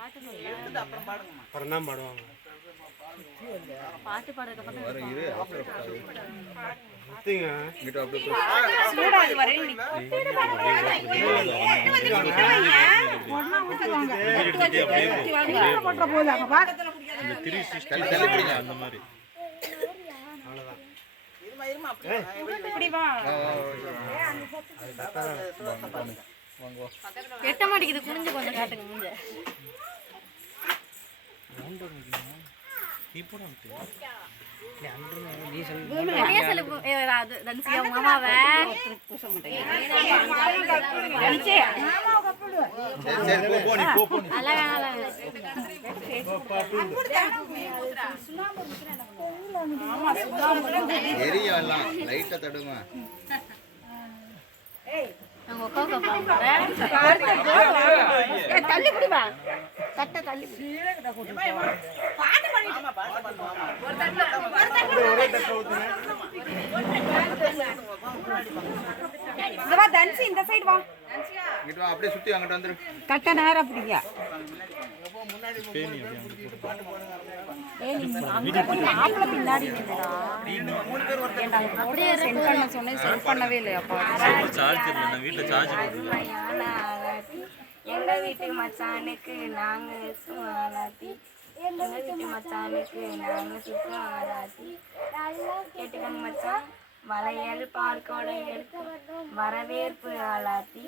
அப்புறம் தான் பாடுவாங்க. பாட்டு பாடுறதுக்கு அந்த மாதிரி எட்ட மாட்டேங்குது. குனிஞ்சு கொஞ்சம் காட்டுங்க. முஞ்ச தள்ளி குடிவா கட்ட தள்ளி தன்சி இந்த சைடு வா. அப்படியே சுத்தி அங்கிட்டு வந்துரு. கட்ட நேரம் அப்படிங்க. பின்னாடி சென்ட் பண்ணவே இல்லையாப்பா. எங்க வீட்டு மச்சானுக்கு நாங்க ஆராத்தி, எங்க வீட்டு மச்சானுக்கு நாங்க சுத்தம் ஆராத்தி. கேட்டுக்கங்க மச்சான். வளையல் பார்க்கோடையல் வரவேற்பு ஆளாத்தி.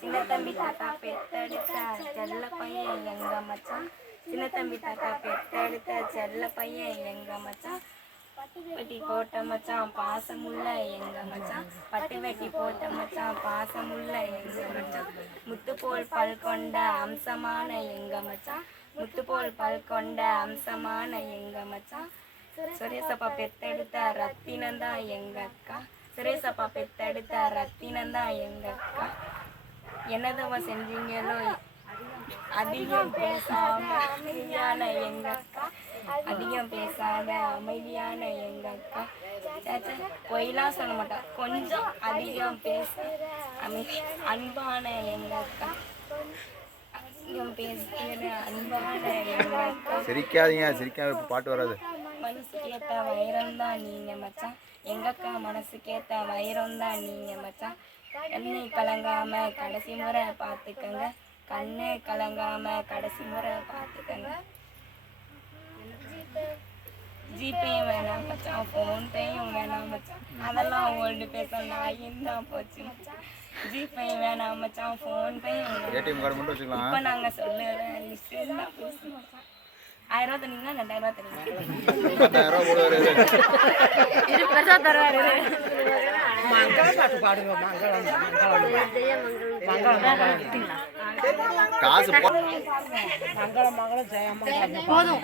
சின்ன தம்பி தாத்தா பெத்தெடுத்த செல்ல பையன் எங்க மச்சான். சின்ன தம்பி தாத்தா பெத்தெடுத்த செல்ல பையன் எங்க மச்சான். பட்டு வெட்டி போட்ட மச்சான் பாசமுள்ள எங்க மச்சான். பட்டு வெட்டி போட்ட மச்சான் பாசமுள்ள எங்க மச்சான். முத்து போல் பல் கொண்ட அம்சமான எங்க மச்சான். முத்து போல் பல் கொண்ட அம்சமான எங்க மச்சான். சுரேசப்பா பெத்தெடுத்த ரத்தினந்தான் எங்க அக்கா. சுரேசப்பா பெத்தெடுத்த ரத்தினந்தான் எங்க அக்கா. என்னதவ செஞ்சீங்களோ அதிகம் பேசாம அமைதியான எங்க அக்கா. அதிகம் பேசாத அமைதியான எங்க அக்கா. பொய்லாம் சொல்ல மாட்டா. கொஞ்சம் அதிகம் பேச அன்பான எங்க அக்கா. அதிகம் பேசுகிற அன்பான எங்க அக்கா. சிரிக்காதீங்க, சிரிக்காம பாட்டு வராது. மனசுக்கேத்த வைரம் தான் நீங்க மச்சான். எங்க அக்கா மனசுக்கேத்த வைரம் தான் நீங்க மச்சான். கண்ணு கலங்காம கடைசி முறை பார்த்துக்கங்க. கண்ணு கலங்காம கடைசி முறை பார்த்துக்கங்க. ஜிபேயும் வேணாம் மச்சான், ஃபோன்பேயும் வேணாம் மச்சான். அதெல்லாம் ஓல்டு பேச நான் தான் போச்சு மச்சான். ஜிபேயும் வேணாம் மச்சான், ஃபோன்பேயும் வேணாம். இப்போ நாங்கள் சொல்லுறேன் லிஸ்ட் தான் பேசு மச்சான். 1000 ரூபா தந்தீங்கன்னா 2000 ரூபா தருவாரு. மங்கள பாட்டு பாடுங்க. காசு மங்களம் மங்களம் ஜெயமங்கலம் போதும்.